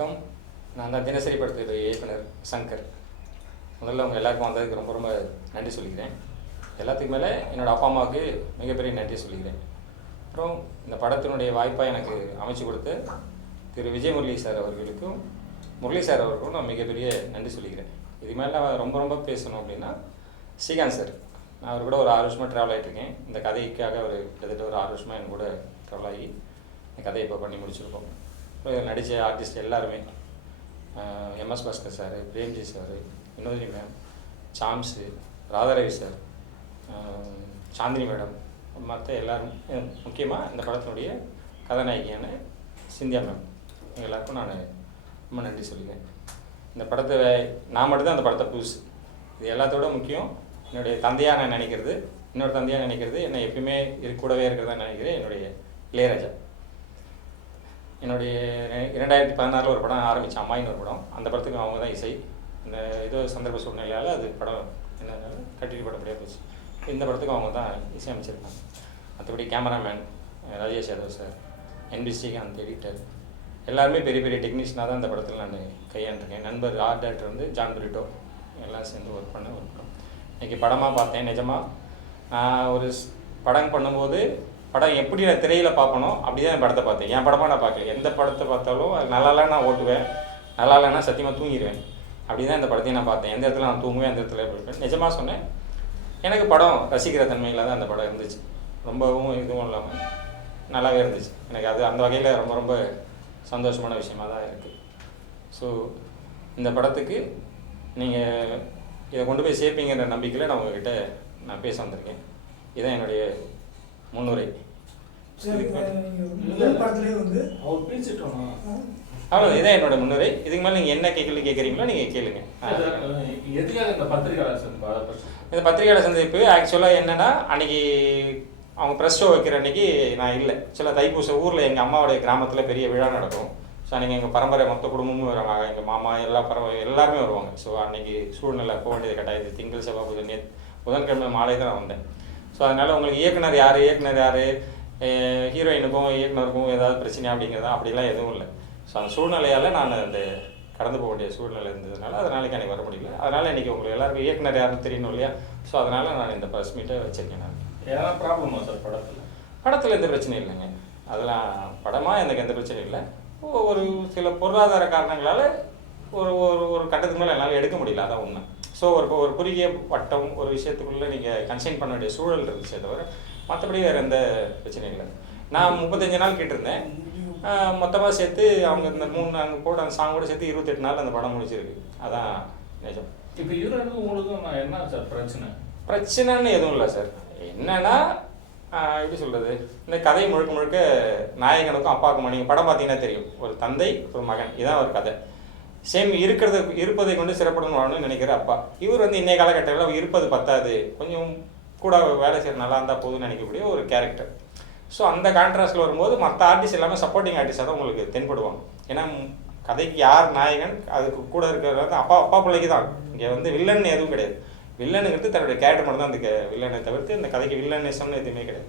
வணக்கம். நான் தான் தினசரி படத்துடைய இயக்குனர் சங்கர். முதல்ல அவங்க எல்லாருக்கும் வந்ததுக்கு ரொம்ப ரொம்ப நன்றி சொல்லிக்கிறேன். எல்லாத்துக்கு மேலே என்னோடய அப்பா அம்மாவுக்கு மிகப்பெரிய நன்றி சொல்லிக்கிறேன். அப்புறம் இந்த படத்தினுடைய வாய்ப்பாக எனக்கு அமைச்சு கொடுத்த திரு விஜய் முரளி சார் அவர்களுக்கும் முரளி சார் அவர்களுக்கும் நான் மிகப்பெரிய நன்றி சொல்லிக்கிறேன். இது மேலே ரொம்ப ரொம்ப பேசணும் அப்படின்னா ஸ்ரீகாந்த் சார். நான் அவர் கூட ஒரு 6 வருஷமாக ட்ராவல் ஆகிட்டுருக்கேன். இந்த கதைக்காக ஒரு கிட்டத்தட்ட ஒரு 6 வருஷமாக என் கூட ட்ராவல் ஆகி இந்த கதையை இப்போ பண்ணி முடிச்சிருக்கோம். அப்புறம் நடித்த ஆர்டிஸ்ட் எல்லாருமே M S Bhaskar sir, Premji sir, Vinodhini ma'am, Chaams, Radharavi sir, Chandini madam, மற்ற எல்லோரும், முக்கியமாக இந்த படத்தினுடைய கதாநாயகியான சிந்தியா மேம், இவங்க எல்லாருக்கும் நான் ரொம்ப நன்றி சொல்லிக்கிறேன். இந்த படத்தை நான் மட்டும்தான் அந்த படத்தை புதுசு. இது எல்லாத்தோட முக்கியம் என்னுடைய தந்தையாக நான் நினைக்கிறது, இன்னொரு தந்தையாக நினைக்கிறது, என்னை எப்பயுமே கூடவே இருக்கிறதா நினைக்கிறேன் என்னுடைய இளையராஜா. என்னுடைய 2016 ஒரு படம் ஆரம்பித்தேன், அம்மாயின்னு ஒரு படம். அந்த படத்துக்கு அவங்க தான் இசை. இந்த ஏதோ சந்தர்ப்ப சூழ்நிலையால் அது படம் என்னன்னால கட்டிட்டு படப்படியாக போச்சு. இந்த படத்துக்கு அவங்க தான் இசையமைச்சிருக்காங்க. மற்றபடி cameraman Rajesh Yadav sir, N P Srikanth editor, எல்லாருமே பெரிய பெரிய டெக்னீஷியனாக தான் இந்த படத்தில் நான் கையாண்டிருக்கேன். நண்பர் ஆர்ட் டேரக்டர் வந்து ஜான் பிரிட்டோ, எல்லாம் சேர்ந்து ஒர்க் பண்ண ஒரு படம். இன்றைக்கி படமாக பார்த்தேன். நிஜமாக நான் ஒரு படம் பண்ணும்போது படம் எப்படி நான் திரையில் பார்க்கணும் அப்படி தான் என் படத்தை பார்த்தேன். என் படமாக நான் பார்க்கல. எந்த படத்தை பார்த்தாலும் அது நல்லா இல்லைன்னா நான் ஓட்டுவேன், நல்லா இல்லைன்னா சத்தியமாக தூங்கிடுவேன். அப்படி தான் இந்த படத்தையும் நான் பார்த்தேன். எந்த இடத்துல நான் தூங்குவேன், எந்த இடத்துல இருப்பேன். நிஜமாக சொன்னேன், எனக்கு படம் ரசிக்கிற தன்மையில் தான் அந்த படம் இருந்துச்சு. ரொம்பவும் இதுவும் இல்லாமல் நல்லாவே இருந்துச்சு. எனக்கு அது அந்த வகையில் ரொம்ப ரொம்ப சந்தோஷமான விஷயமாக தான் இருக்குது. ஸோ இந்த படத்துக்கு நீங்கள் இதை கொண்டு போய் சேர்ப்பீங்கிற நம்பிக்கையில் நான் உங்ககிட்ட நான் பேச வந்திருக்கேன். இதுதான் என்னுடைய முன்னுரை. அவ்வளோ இதான் என்னோட முன்னுரை. இதுக்கு மேலே நீங்கள் என்ன கேட்குறீங்களோ நீங்கள் கேளுங்க. இந்த பத்திரிகையாளர் சந்திப்பு ஆக்சுவலாக என்னென்னா, அன்றைக்கி அவங்க ப்ரெஸ் ஷோ வைக்கிற அன்றைக்கி நான் இல்லை. சில தைப்பூச ஊரில் எங்கள் அம்மாவுடைய கிராமத்தில் பெரிய விழா நடக்கும். ஸோ அன்றைக்கி எங்கள் பரம்பரை மொத்த குடும்பமும் வருவாங்க. எங்கள் மாமா எல்லாருமே வருவாங்க. ஸோ அன்றைக்கி சூழ்நிலை போக வேண்டியது கட்டாயது. திங்கள் செவ்வாய் புதன்கிழமை மாலை தான் நான் வந்தேன். ஸோ அதனால் உங்களுக்கு இயக்குனர் யார் ஹீரோயினுக்கும் இயக்குனருக்கும் ஏதாவது பிரச்சனை அப்படிங்கிறதா அப்படிலாம் எதுவும் இல்லை. ஸோ அந்த சூழ்நிலையால் நான் அந்த கடந்து போக வேண்டிய சூழ்நிலை இருந்ததுனால அதனால எனக்கு வர முடியல. அதனால் இன்றைக்கி உங்களுக்கு எல்லாருக்கும் இயக்குனர் யாருன்னு தெரியணும் இல்லையா? ஸோ அதனால் நான் இந்த ப்ரெஸ் மீட்டை வச்சுருக்கேன். நான் ஏன்னா ப்ராப்ளமா சார் படத்தில் எந்த பிரச்சனையும் இல்லைங்க. அதெல்லாம் படமாக எனக்கு எந்த பிரச்சனையும் இல்லை. ஒரு சில பொருளாதார காரணங்களால் ஒரு ஒரு கட்டத்துக்கு மேலே என்னால் எடுக்க முடியல, அதான் உண்மை. ஸோ ஒரு குறுகிய வட்டம் ஒரு விஷயத்துக்குள்ளே நீங்கள் கன்சைன் பண்ண வேண்டிய சூழல் இருந்துச்சே தவிர மற்றபடி வேறு எந்த பிரச்சனையும் இல்லை. நான் 35 நாள் கேட்டிருந்தேன். மொத்தமாக சேர்த்து அவங்க இந்த 3 அங்கே போட்டு அந்த சாங் கூட சேர்த்து 28 நாள் அந்த படம் முடிச்சிருக்கு. அதான் நிஜம். இப்போ ஹீரோயினுக்கும் உங்களுக்கும் நான் என்ன சார் பிரச்சனைன்னு எதுவும் இல்லை சார். என்னன்னா எப்படி சொல்கிறது, இந்த கதை முழுக்க முழுக்க நாயகனுக்கும் அப்பாவுக்கும் நீங்கள் படம் பார்த்தீங்கன்னா தெரியும். ஒரு தந்தை ஒரு மகன், இதான் ஒரு கதை. சேம் இருப்பதை கொண்டு சிறப்புடன் வாழணும்னு நினைக்கிற அப்பா. இவர் வந்து இன்றைய காலகட்டத்தில் இருப்பது பத்தாது, கொஞ்சம் கூட வேலை செய்கிற நல்லா இருந்தால் போதும்னு நினைக்கக்கூடிய ஒரு கேரக்டர். ஸோ அந்த கான்ட்ராஸ்டில் வரும்போது மற்ற ஆர்டிஸ்ட் எல்லாமே சப்போர்ட்டிங் ஆர்டிஸ்டாக தான் உங்களுக்கு தென்படுவாங்க. ஏன்னா கதைக்கு யார் நாயகன், அதுக்கு கூட இருக்கிறது வந்து அப்பா பிள்ளைக்கு தான். இங்கே வந்து வில்லன் எதுவும் கிடையாது. வில்லனுங்கிறது தன்னுடைய கேரக்டர் மட்டும் தான் அந்த வில்லனை தவிர்த்து இந்த கதைக்கு வில்லனிசம்னு எதுவுமே கிடையாது.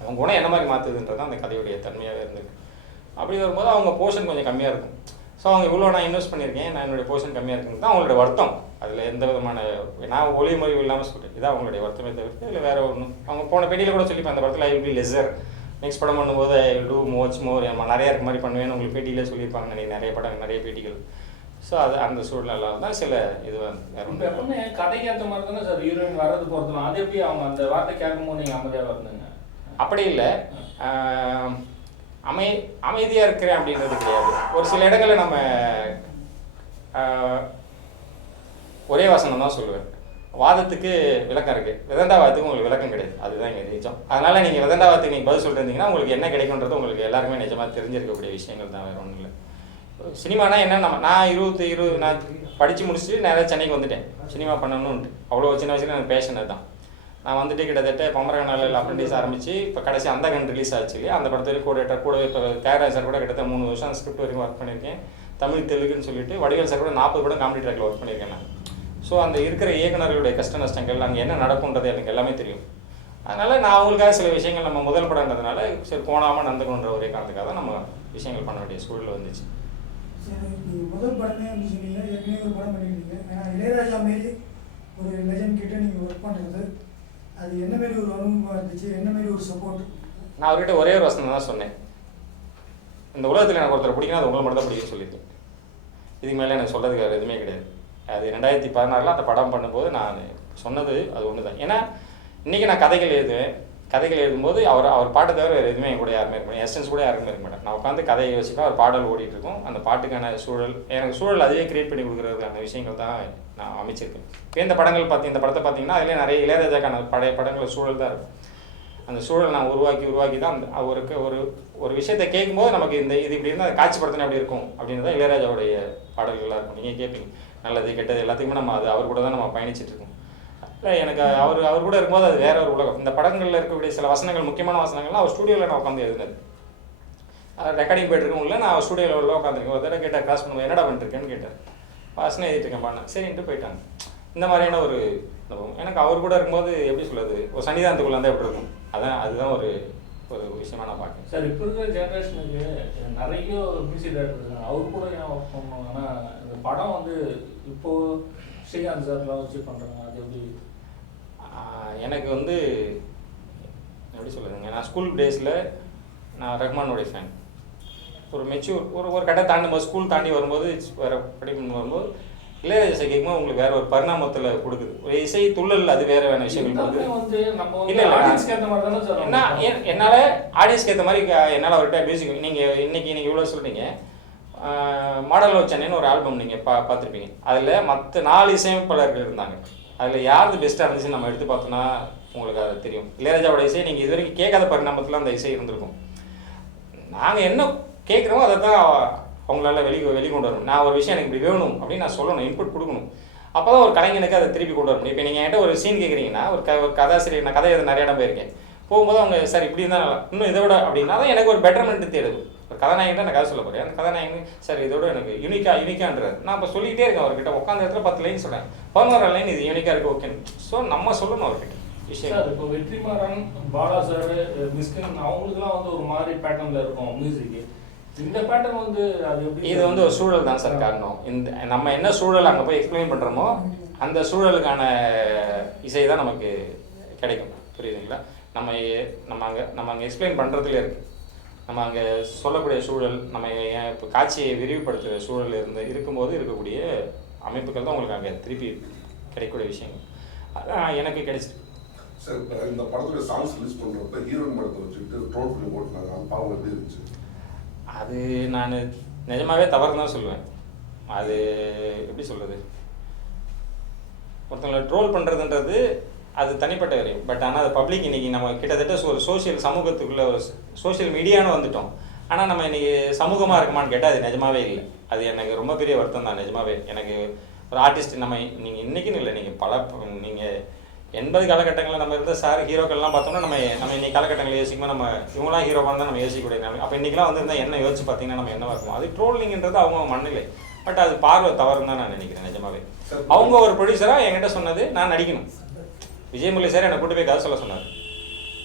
அவங்க குணம் என்ன மாதிரி மாற்றுதுன்றது தான் அந்த கதையுடைய தன்மையாகவே இருந்திருக்கு. அப்படி வரும்போது அவங்க போர்ஷன் கொஞ்சம் கம்மியாக இருக்கும். ஸோ அவங்க இவ்வளோ நான் இன்வெஸ்ட் பண்ணியிருக்கேன், நான் என்னுடைய போர்ஷன் கம்மியாக இருக்குன்னு தான் அவங்களோட வருத்தம். அதில் எந்த விதமான நான் ஒளி மொழிவு இல்லாமல் சொல்லிட்டேன். இதான் அவங்களுடைய வருத்தமே தவிர்த்து இல்லை வேறு ஒன்றும். அவங்க போன பேட்டியில் கூட சொல்லிப்பேன், அந்த படத்தில் I will be lesser, next படம் பண்ணும்போது ஐ வில் டூ மோச் மோர், நிறையா இருக்க மாதிரி பண்ணுவேன்னு உங்களுக்கு பேட்டியிலே சொல்லியிருப்பாங்க. நிறைய படம் நிறைய பேட்டிகள். ஸோ அது அந்த சூழ்நிலை தான் சில இது வந்து எப்பவுமே கதைக்கு ஏற்ற மாதிரி தானே சார் ஹீரோயின் வர்றது பொறுத்தலாம். அது எப்படி அவங்க அந்த வார்த்தை கேட்கும்போது நீங்கள் அமைதியாக வரணுங்க? அப்படி இல்லை, அமைதியாக இருக்கிறேன் அப்படின்றது கிடையாது. ஒரு சில இடங்களில் நம்ம ஒரே வசனம் தான் சொல்லுவேன். வாதத்துக்கு விளக்கம் இருக்குது, விதண்டாவாதத்துக்கு உங்களுக்கு விளக்கம் கிடையாது. அதுதான் இங்கே நிஜம். அதனால் நீங்கள் விதண்டாவாதத்துக்கு நீங்கள் பதில் சொல்லிருந்தீங்கன்னா உங்களுக்கு என்ன கிடைக்குன்றது உங்களுக்கு எல்லாருக்குமே நிஜமாக தெரிஞ்சிருக்கக்கூடிய விஷயங்கள் தான், வேறு ஒன்றும் இல்லை. சினிமானா என்ன, நான் படித்து முடிச்சுட்டு நிறைய சென்னைக்கு வந்துட்டேன் சினிமா பண்ணணுன்ட்டு. அவ்வளோ சின்ன வயசுல எனக்கு பேஷன் தான். நான் வந்துட்டு கிட்டத்தட்ட பொமரகனாலில் அப்ரெண்டிஸ் ஆரம்பித்து இப்போ கடைசி அந்த கண் ரிலீஸ் ஆச்சு இல்லையா, அந்த படத்துலேயே கோடேட்டர் கூட இப்போ தியாகராஜ் சார் கூட கிட்டத்தட்ட 3 வருஷம் ஸ்கிரிப்ட் வரைக்கும் ஒர்க் பண்ணியிருக்கேன். தமிழ் தெலுங்குன்னு சொல்லிட்டு வடிவேல் சார் கூட 40 படம் காமெடி ட்ராக்கில் ஒர்க் பண்ணியிருக்கேன் நான். ஸோ அந்த இருக்கிற இயக்குநர்களுடைய கஷ்ட நஷ்டங்கள் அங்கே என்ன நடக்கும்ன்றது எனக்கு எல்லாமே தெரியும். அதனால் நான் அவங்களுக்காக சில விஷயங்கள் நம்ம முதல் படம்ன்றதுனால சரி கோணாமல் நடந்துக்கணுன்ற ஒரே காரணத்துக்காக தான் நம்ம விஷயங்கள் பண்ண வேண்டிய சூழல் வந்துச்சு. சரி, நீங்கள் முதல் படமே வந்து சொன்னீங்க, ஏற்கனவே ஒரு படம் பண்ணியிருந்தீங்க. ஏன்னா இளையராஜா மாரி ஒரு லெஜண்ட் கிட்ட நீங்கள் ஒர்க் பண்ணுறது, அது என்ன மாரி ஒரு அனுபவமாக இருந்துச்சு, என்ன மாரி ஒரு சப்போர்ட்? நான் அவர்கிட்ட ஒரே ஒரு வசனம் தான் சொன்னேன், இந்த உலகத்தில் எனக்கு ஒருத்தர் பிடிக்கும், அது உங்களை மட்டும் தான் பிடிக்கும்னு சொல்லியிருக்கேன். இதுக்கு மேலே எனக்கு சொல்கிறதுக்கு வேறு எதுவுமே கிடையாது. அது 2016 அந்த படம் பண்ணும்போது நான் சொன்னது அது ஒன்று தான். ஏன்னா இன்றைக்கி நான் கதைகள் எழுதுவேன், கதைகள் எழுதும்போது அவர் பாட்டை தவிர வேறு எதுவுமே என் கூட யாருமே இருக்க மாட்டேன், எஸ்என்ஸ் கூட யாருமே இருக்க மாட்டேன். நான் உட்காந்து கதையை யோசிப்பேன், அவர் பாடல் ஓடிட்டு இருக்கும், அந்த பாட்டுக்கான சூழல் எனக்கு சூழல் அதுவே கிரியேட் பண்ணி கொடுக்குறதுக்கான விஷயங்கள் தான் நான் அமைச்சிருக்கேன். இப்போ இந்த படங்கள் இந்த படத்தை பார்த்தீங்கன்னா அதிலே நிறைய இளையராஜாக்கான பழைய படங்கள் சூழல் தான் இருக்கும். அந்த சூழல் நான் உருவாக்கி தான் அந்த ஒரு விஷயத்தை கேட்கும்போது நமக்கு இது இப்படி இருந்தால் காட்சிப்படுத்தினா எப்படி இருக்கும் அப்படின்னு தான் இளையராஜாவுடைய பாடல்களாக இருக்கும். நீங்கள் கேட்பீங்க, நல்லது கெட்டது எல்லாத்துக்குமே நம்ம அது அவர் கூட தான் நம்ம பயணிச்சுட்டு இருக்கோம். இல்லை எனக்கு அவர் கூட இருக்கும்போது அது வேற ஒரு உலகம். இந்த படங்களில் இருக்கக்கூடிய சில வசனங்கள், முக்கியமான வசனங்கள்லாம் அவர் ஸ்டூடியோவில் நான் உட்காந்து எழுதுனது. ரெக்கார்டிங் போய்ட்டு இருக்கோம் இல்லை, நான் ஸ்டூடியோவில் உட்காந்துருக்கேன். ஒரு தடவை கேட்டால் கிராஸ் பண்ணுவோம், என்னடா பண்ணிருக்கேன்னு கேட்டார். வசனம் எழுதிட்டு இருக்கேன் பாண்ணேன், சரின்ட்டு போயிட்டாங்க. இந்த மாதிரியான ஒரு எனக்கு அவர் கூட இருக்கும்போது எப்படி சொல்கிறது, ஒரு சன்னிதானத்துக்குள்ள இருந்தால் எப்படி இருக்கும், அதுதான் ஒரு விஷயமா நான் பார்க்கேன். சார் இப்போ இருக்கிற ஜென்ரேஷனுக்கு நிறைய மியூசிக் டைரக்டர் இருக்காங்க, அவர் கூட ஏன் ஒர்க் பண்ணணும்? ஆனால் இந்த படம் வந்து இப்போது ஸ்ரீகாந்த் சார்லாம் வச்சு பண்ணுறாங்க, அது எப்படி? எனக்கு வந்து எப்படி சொல்லுதுங்க, நான் ஸ்கூல் டேஸில் நான் ரஹ்மானுடைய ஃபேன். ஒரு மெச்சூர் ஒரு கடை தாண்டும்போது, ஸ்கூல் தாண்டி வரும்போது, வேறு படிப்பு வரும்போது இளையராஜா கேட்கும்போது உங்களுக்கு வேற ஒரு பரிணாமத்தில் கொடுக்குது. ஒரு இசை துள்ளல் அது வேற வேற விஷயங்கள் கொடுக்குது. இல்லை என்னால் ஆடியன்ஸ்க்கு ஏற்ற மாதிரி என்னால் அவர்கிட்ட மியூசிக் நீங்கள் இன்னைக்கு இவ்வளோ சொல்கிறீங்க. மாடல் ஆஃப் சென்னைன்னு ஒரு ஆல்பம் நீங்கள் பார்த்துருப்பீங்க. அதில் மற்ற 4 இசையமைப்பாளர்கள் இருந்தாங்க. அதில் யாருக்கு பெஸ்ட்டாக இருந்துச்சுன்னு நம்ம எடுத்து பார்த்தோன்னா உங்களுக்கு அது தெரியும். இளையராஜாவோட இசை நீங்கள் இது வரைக்கும் கேட்காத பரிணாமத்தில் அந்த இசை இருந்திருக்கும். நாங்கள் என்ன கேட்குறோமோ அதை தான் அவங்களால வெளிக்கொண்டு வரணும். நான் ஒரு விஷயம் எனக்கு இப்படி வேணும் அப்படின்னு நான் சொல்லணும், இன்புட் கொடுக்கணும். அப்போ தான் ஒரு கலைஞனுக்கு அதை திருப்பி கொண்டு வரணும். இப்போ நீங்கள் என்கிட்ட ஒரு சீன் கேட்குறீங்கன்னா, ஒரு கதாசிரியர், நான் கதை நிறைய இடம் போயிருக்கேன், போகும்போது அவங்க சார் இப்படி இருந்தால் நல்லா, இன்னும் இதை விட அப்படின்னா தான் எனக்கு ஒரு பெட்டர்மெண்ட் தேடுது. ஒரு கதாநாயகன்ட்ட நான் கதை சொல்ல போகிறேன், அந்த கதாநாயகன் சார் இதோட எனக்கு யூனிக்கான்றது நான் இப்போ சொல்லிகிட்டே இருக்கேன். அவர்கிட்ட உட்காந்த இடத்துல 10 லைன் சொல்கிறேன், 11 லைன் இது யூனிக்காக இருக்குது ஓகேன்னு. ஸோ நம்ம சொல்லணும் அவர்கிட்ட விஷயம். சார் இப்போ வெற்றிமாறன், பாலா சார், மிஸ்கின் அவங்களுக்குலாம் வந்து ஒரு மாதிரி பேட்டர்னில் இருக்கும் மியூசிக்கு. இந்த பேட்டர்ன் வந்து அது இது வந்து ஒரு சூழல் தான் சார் காரணம். இந்த நம்ம என்ன சூழல் அங்கே போய் எக்ஸ்பிளைன் பண்ணுறோமோ அந்த சூழலுக்கான இசை தான் நமக்கு கிடைக்கும். புரியுதுங்களா? நம்ம அங்கே எக்ஸ்பிளைன் பண்ணுறதுல இருக்குது. நம்ம அங்கே சொல்லக்கூடிய சூழல், நம்ம இப்போ காட்சியை விரிவுபடுத்துகிற சூழல் இருக்கும்போது இருக்கக்கூடிய அமைப்புகள் தான் உங்களுக்கு அங்கே திருப்பி கிடைக்கக்கூடிய விஷயங்கள். அதான் எனக்கு கிடைச்சிருக்கு. சார் இந்த படத்துடைய சாங்ஸ் ரிலீஸ் பண்ணுறப்ப ஹீரோயின் படத்தை வச்சுக்கிட்டு ட்ரோல் பண்ணி போட்டுனாங்க, அந்த பாவம் எப்படி இருந்துச்சு? அது நான் நிஜமாவே தவறு தான் சொல்லுவேன். அது எப்படி சொல்கிறது, ஒருத்தவங்களை ட்ரோல் பண்ணுறதுன்றது அது தனிப்பட்ட வரையும். பட் ஆனால் அது பப்ளிக் இன்றைக்கி நம்ம கிட்டத்தட்ட ஒரு சமூகத்துக்குள்ளே ஒரு சோஷியல் மீடியான்னு வந்துட்டோம். ஆனால் நம்ம இன்றைக்கி சமூகமாக இருக்குமான்னு கேட்டால் அது நிஜமாவே இல்லை. அது எனக்கு ரொம்ப பெரிய வருத்தம் தான். நிஜமாவே எனக்கு ஒரு ஆர்டிஸ்ட் நீங்கள் இன்றைக்கின்னு இல்லை, நீங்கள் 80 காலகட்டங்களில் நம்ம இருந்த ஹீரோக்கள்லாம் பார்த்தோம்னா நம்ம இன்னைக்கு காலகட்டங்களில் யோசிக்கும்போது நம்ம இவங்களாம் ஹீரோவாக இருந்தால் நம்ம யோசிக்கக்கூடிய நிலைமை. அப்போ இன்றைக்கெலாம் வந்திருந்தால் என்ன யோசிச்சு பார்த்தீங்கன்னா நம்ம என்னவா இருக்கும். அது ட்ரோலிங்கிறது அவங்க மண்ணிலே. பட் அது பார்வை தவறுன்னு தான் நான் நினைக்கிறேன். நிஜமாவே அவங்க ஒரு ப்ரொடியூசராக என்கிட்ட சொன்னது நான் நடிக்கணும். விஜயமுரளி சார் என்னை கூட்டு போய் கதை சொல்ல சொன்னார்.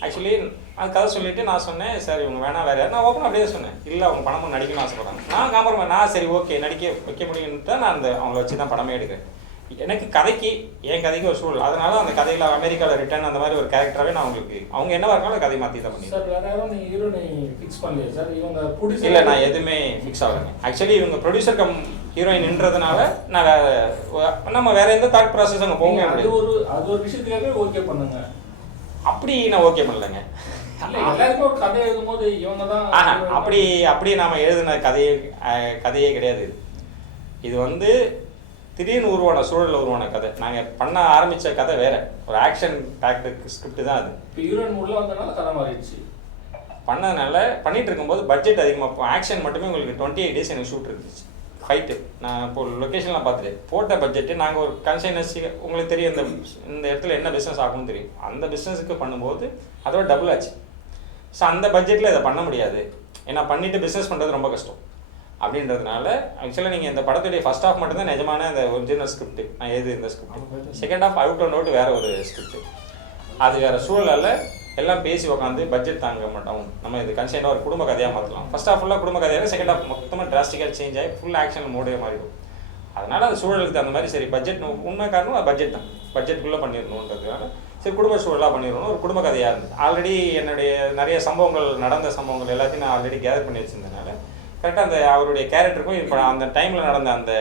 ஆக்சுவலி அது கதை சொல்லிவிட்டு நான் சொன்னேன், சார் இவங்க வேணாம் வேறு யார், நான் ஓப்பன் அப்படியே சொன்னேன், இல்லை அவங்க படம் நடிக்கணும்னு ஆசைப்படுறாங்க. நான் காம்பரமைஸ், நான் சரி ஓகே வைக்க முடியும்னு தான் நான் அவங்கள வச்சு தான் படமே எடுக்கிறேன். எனக்கு என் கதைக்கு ஒரு சூழல், அதனால அந்த கதையில் அமெரிக்காவில் ரிட்டர்ன் அந்த மாதிரி ஒரு கேரக்டராகவே நான் அவங்க என்னவா இருக்காலும் கதை மாற்றி தான் பண்ணி. சார் வேற யாரும் நீங்கள் ஹீரோனை ஃபிக்ஸ் பண்ணலையா சார்? இவங்க ப்ரொடியூசர் இல்லை, நான் எதுவுமே ஃபிக்ஸ் ஆகலைங்க. ஆக்சுவலி இவங்க ப்ரொடியூசர் கம் ஹீரோயின்ன்றதுனால நான் நம்ம வேற எந்த தாட் ப்ராசஸ் அங்கே போக முடியாது. அது ஒரு விஷயத்துக்காகவே ஓகே பண்ணுங்க. அப்படி நான் ஓகே பண்ணலைங்க. எல்லாருக்கும் ஒரு கதை எழுதும்போது இவங்க தான் அப்படி நாம் எழுதின கதையே கிடையாது. இது வந்து திடீர்னு உருவான சூழலில் உருவான கதை. நாங்கள் பண்ண ஆரம்பித்த கதை வேறு ஒரு ஆக்ஷன் பேக்டு ஸ்கிரிப்ட் தான் அது. இப்போ ஹீரோயின் உள்ளே வந்தனால கதை மாறிடுச்சு. பண்ணதுனால பண்ணிகிட்டு இருக்கும்போது பட்ஜெட் அதிகமாக, ஆக்ஷன் மட்டுமே உங்களுக்கு 28 days எனக்கு ஷூட் இருந்துச்சு. ஃபைட்டு நான் இப்போ லொக்கேஷன்லாம் பார்த்துட்டு போட்ட பட்ஜெட்டு நாங்கள் ஒரு கன்சைனர்ஸி உங்களுக்கு தெரியும், இந்த இடத்துல என்ன பிஸ்னஸ் ஆகும்னு தெரியும். அந்த பிஸ்னஸுக்கு பண்ணும்போது அதோட டபுள் ஆச்சு. ஸோ அந்த பட்ஜெட்டில் இதை பண்ண முடியாது, ஏன்னா பண்ணிவிட்டு பிஸ்னஸ் பண்ணுறது ரொம்ப கஷ்டம் அப்படின்றதுனால ஆக்சுவலாக நீங்கள் இந்த படத்துடைய ஃபர்ஸ்ட் ஹாஃப் மட்டும்தான் நிஜமான இந்த ஒரிஜினல் ஸ்கிரிப்ட் நான் எழுதி இந்த script. Second half out and out வேறு ஒரு ஸ்கிரிப்ட். அது வேறு சூழலால் எல்லாம் பேசி உட்காந்து பட்ஜெட் தாங்க மாட்டோம், நம்ம இது கன்சென்ட்டாக ஒரு குடும்ப கதையாக மாற்றலாம். ஃபர்ஸ்ட் ஆஃப் ஃபுல்லாக குடும்ப கதையாக, செகண்ட் ஆஃப் மொத்தமாக டிராஸ்டிக்காக சேஞ்ச் ஆகி ஃபுல் ஆக்ஷன் மோடே மாறிடும். அதனால் அந்த சூழலுக்கு அந்த மாதிரி சரி பட்ஜெட் உண்மை காரணம் அது பட்ஜெட் தான், பட்ஜெட்டுக்குள்ளே பண்ணிடணுன்றதுனால சரி குடும்ப சூழலாக பண்ணிடணும். ஒரு குடும்ப கதையாக இருந்தது. ஆல்ரெடி என்னுடைய நிறைய சம்பவங்கள் நடந்த சம்பவங்கள் எல்லாத்தையும் நான் ஆல்ரெடி கேதர் பண்ணி வச்சுருந்ததுனால கரெக்டாக அந்த அவருடைய கேரக்டருக்கும் இப்போ அந்த டைமில் நடந்த அந்த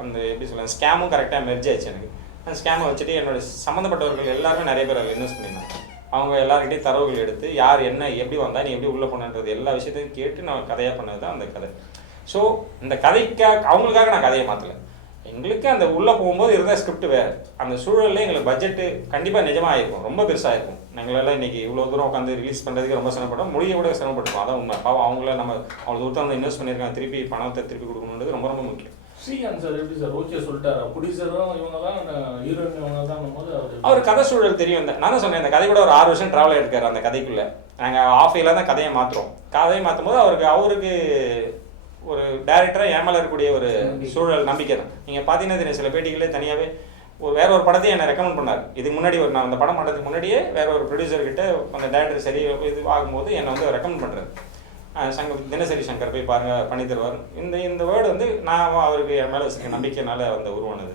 அந்த எப்படி சொல்லுங்கள் ஸ்கேமும் கரெக்டாக மெர்ஜ் ஆயிடுச்சு. எனக்கு அந்த ஸ்கேமை வச்சுட்டு என்னோடய சம்மந்தப்பட்டவர்கள் எல்லாருமே நிறைய பேர் அதில் இன்வெஸ்ட் பண்ணியிருந்தாங்க. அவங்க எல்லாருக்கிட்டையும் தரவுகள் எடுத்து யார் என்ன எப்படி வந்தால் நீ எப்படி உள்ளே போனன்றது எல்லா விஷயத்தையும் கேட்டு நான் கதையாக பண்ணது தான் அந்த கதை. ஸோ இந்த கதைக்காக அவங்களுக்காக நான் கதையை மாற்றலை. எங்களுக்கு அந்த உள்ளே போகும்போது இருந்த ஸ்கிரிப்ட் வேறு, அந்த சூழலில் எங்களுக்கு பட்ஜெட்டு கண்டிப்பாக நிஜமாக இருக்கும், ரொம்ப பெருசாக இருக்கும். எங்களெல்லாம் இன்றைக்கி இவ்வளோ தூரம் உட்காந்து ரிலீஸ் பண்ணுறதுக்கு ரொம்ப சிரமப்பட்டோம், முடிய கூட சிரமப்பட்டுருக்கோம். அதான் உண்மை. பாவம் அவங்கள நம்ம அவ்வளோ தூரத்தை வந்து இன்வெஸ்ட் பண்ணியிருக்காங்க, திருப்பி பணத்தை திருப்பி கொடுக்கணுன்றது ரொம்ப ரொம்ப முக்கியம். ஸ்ரீகாந்த் சார் எப்படி சார் ஓகே சொல்லிட்டாரா? ப்ரொடியூசரும் இவங்க தான், ஹீரோயின் இவங்க தான் போது அவர் கதை சூழல் தெரியும். நான் தான் சொன்னேன், இந்த கதை கூட ஒரு 6 வருஷம் ட்ராவல் ஆகிருக்காரு அந்த கதைக்குள்ளே. நாங்கள் ஆஃபைல தான் கதையை மாற்றுறோம். கதையை மாற்றும் போது அவருக்கு ஒரு டைரக்டராக ஏமால இருக்கக்கூடிய ஒரு சூழல் நம்பிக்கை தான். நீங்கள் பார்த்தீங்கன்னா தெரியும், சில பேட்டிகளே தனியாகவே வேற ஒரு படத்தையும் என்னை ரெக்கமெண்ட் பண்ணார். இதுக்கு முன்னாடி நான் அந்த படம் பண்ணுறதுக்கு முன்னாடியே வேற ஒரு ப்ரொடியூசர்கிட்ட அந்த டைரக்டர் சரி இது ஆகும்போது என்னை வந்து ரெக்கமெண்ட் பண்ணுறாரு. தினசரி சங்கர் போய் பாருங்கள் பண்ணி தருவார். இந்த வேர்டு வந்து நான் அவருக்கு என் மேலே வச்சுருக்க நம்பிக்கைனால அந்த உருவானது.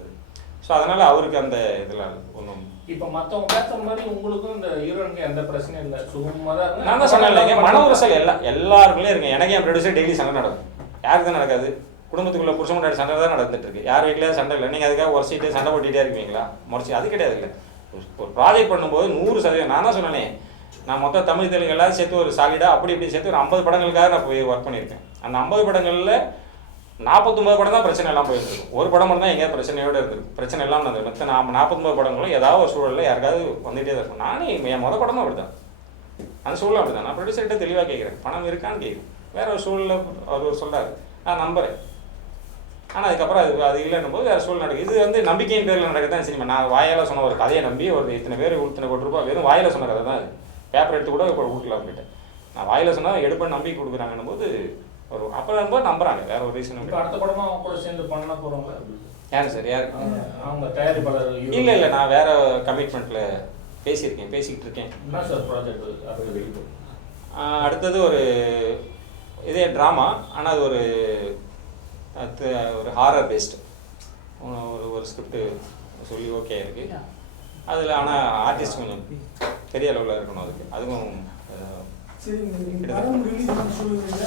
ஸோ அதனால் அவருக்கு அந்த இதில் ஒன்றும் இப்போ மற்றவங்க பேசுற மாதிரி உங்களுக்கும் இந்த ஹீரோயினுக்கு எந்த பிரச்சனையும் இல்லை, சுகமாக தான். நான் தான் சொன்னேன் இல்லைங்க, மன உரசல் எல்லாருக்குள்ளே இருக்கு. எனக்கு என் ப்ரொடியூசர் டெய்லி சண்டை நடக்கும். யாருக்கு தான் நடக்காது? குடும்பத்துக்குள்ள புருஷன் முன்னாடி சண்டை தான் நடந்துட்டு இருக்கு. யார் வீட்டிலேயே சண்டை இல்லை. நீங்கள் அதுக்காக உரசிட்டு சண்டை போட்டுகிட்டே இருக்கீங்களா? முறைச்சி அது கிடையாது. இல்லை, ஒரு ப்ராஜெக்ட் பண்ணும்போது 100% நான் தான் சொன்னேனே, நான் மொத்தம் தமிழ் தெலுங்கு எல்லாரும் சேர்த்து ஒரு சாலிடாக அப்படி இப்படி சேர்த்து ஒரு 50 படங்களுக்காக நான் போய் ஒர்க் பண்ணியிருக்கேன். அந்த 50 படங்களில் 49 படம் தான் பிரச்சனை எல்லாம் போயிருந்துருக்கும். ஒரு படம் மட்டும் தான் எங்கேயாவது பிரச்சனையோடு இருந்திருக்கும். பிரச்சனை எல்லாம் நடந்தது. மற்ற 49 படங்களும் ஏதாவது ஒரு சூழலில் யாருக்காவது வந்துகிட்டே தான் இருக்கும். நானே என் மொதல் படமும் அப்படி தான், அந்த சூழலும் அப்படி தான். நான் ப்ரொடியூசர்கிட்ட தெளிவாக கேட்குறேன், பணம் இருக்கான்னு கேட்குறேன். வேற ஒரு சூழலில் அவர் சொல்கிறாரு, நான் நம்புகிறேன். ஆனால் அதுக்கப்புறம் அது இல்லைன்னும் போது வேறு சூழல் நடக்குது. இது வந்து நம்பிக்கையின் பேரில் நடக்குதான் சினிமா. நான் வாயால் சொன்ன ஒரு கதையை நம்பி ஒரு இத்தனை பேர் இத்தனை கோடி ரூபாய் வெறும் வாயில் சொன்ன கதை தான். அது பேப்பர் எடுத்து கூட இப்போ வீட்டில் அப்படின்ட்டு நான் வாயில் சொன்னால் எடுப்பேன் நம்பிக்கை கொடுக்குறாங்கன்னும் போது ஒரு அப்புறம் ரொம்ப நம்புறாங்க. வேற ஒரு ரீசன். அடுத்த படமா அவங்க கூட சேர்ந்து பண்ண போகிறவங்க யாரு சார்? யாரு அவங்க தயாரிப்பாளர்? இல்லை, நான் வேற கமிட்மெண்ட்டில் பேசிக்கிட்டு இருக்கேன். என்ன சார் ப்ராஜெக்ட்? அடுத்தது ஒரு இதே ட்ராமா, ஆனால் அது ஒரு ஹாரர் பேஸ்டு ஒரு ஸ்கிரிப்ட் சொல்லி ஓகே இருக்குது. அதில் ஆனால் ஆர்டிஸ்ட் கொஞ்சம் பெரிய அளவில் இருக்கணும். அதுவும் சரி, படம் ரிலீஸ் பண்ண சொல்லுவீங்க,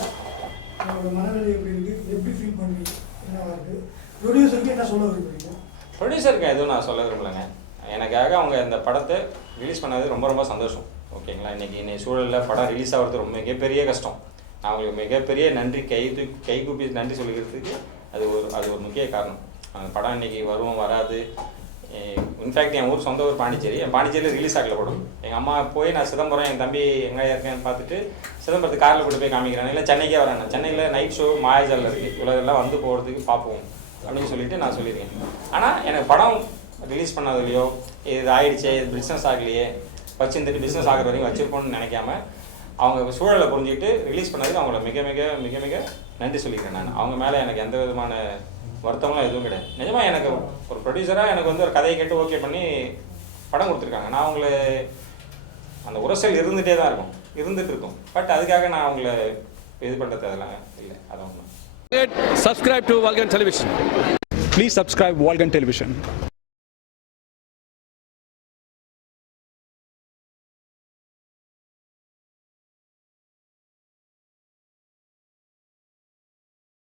உங்களோட மனநிலை எப்படி இருக்குது, எப்படி ஃபீல் பண்ணுறீங்க, என்னவா இருக்குது? ப்ரொடியூசருக்கு என்ன சொல்ல விரும்புறீங்க? ப்ரொடியூசருக்கு எதுவும் நான் சொல்ல விரும்பலைங்க. எனக்காக அவங்க இந்த படத்தை ரிலீஸ் பண்ணது ரொம்ப ரொம்ப சந்தோஷம். ஓகேங்களா? இன்றைக்கி சூழலில் படம் ரிலீஸ் ஆகிறது ரொம்ப மிகப்பெரிய கஷ்டம். நான் அவங்களுக்கு மிகப்பெரிய நன்றி கைகூப்பி நன்றி சொல்லிக்கிறதுக்கு அது ஒரு முக்கிய காரணம். அந்த படம் இன்றைக்கி வரும் வராது. இன்ஃபேக்ட் என் ஊர் சொந்த ஊர் பாண்டிச்சேரி. என் பாண்டிச்சேரியில் ரிலீஸ் ஆகல படம். எங்கள் அம்மா போய் நான் சிதம்பரம் என் தம்பி எங்கே இருக்கேன்னு பார்த்துட்டு சிதம்பரத்துக்கு காரில் கூட்டு போய் காமிக்கிறேன். இல்லை சென்னைக்கே வரேன். சென்னையில் நைட் ஷோ மாயாஜாலில் இருக்குது, இவ்வளோதெல்லாம் வந்து போகிறதுக்கு பார்ப்போம் அப்படின்னு சொல்லிட்டு நான் சொல்லியிருக்கேன். ஆனால் எனக்கு படம் ரிலீஸ் பண்ணதுலையோ இது ஆயிடுச்சே, இது பிஸ்னஸ் ஆகலையே, வச்சுருந்துட்டு பிஸ்னஸ் ஆகிற வரைக்கும் வச்சுருப்போம்னு நினைக்காம அவங்க சூழலை புரிஞ்சுக்கிட்டு ரிலீஸ் பண்ணதுக்கு அவங்கள மிக மிக மிக மிக நன்றி சொல்லிக்கிறேன். நான் அவங்க மேலே எனக்கு எந்த விதமான வருத்தம்லாம் எதுவும் கிடையாது. நிஜமாக எனக்கு ஒரு ப்ரொடியூசராக எனக்கு வந்து ஒரு கதையை கேட்டு ஓகே பண்ணி படம் கொடுத்துருக்காங்க. நான் அவங்கள அந்த உரசல் இருந்துகிட்டே தான் இருந்துகிட்டு இருக்கும். பட் அதுக்காக நான் அவங்கள இது பண்ணுறது அதெல்லாம் இல்லை. அதான் ஒன்று. Subscribe to Vulcan Television. Please subscribe Vulcan Television.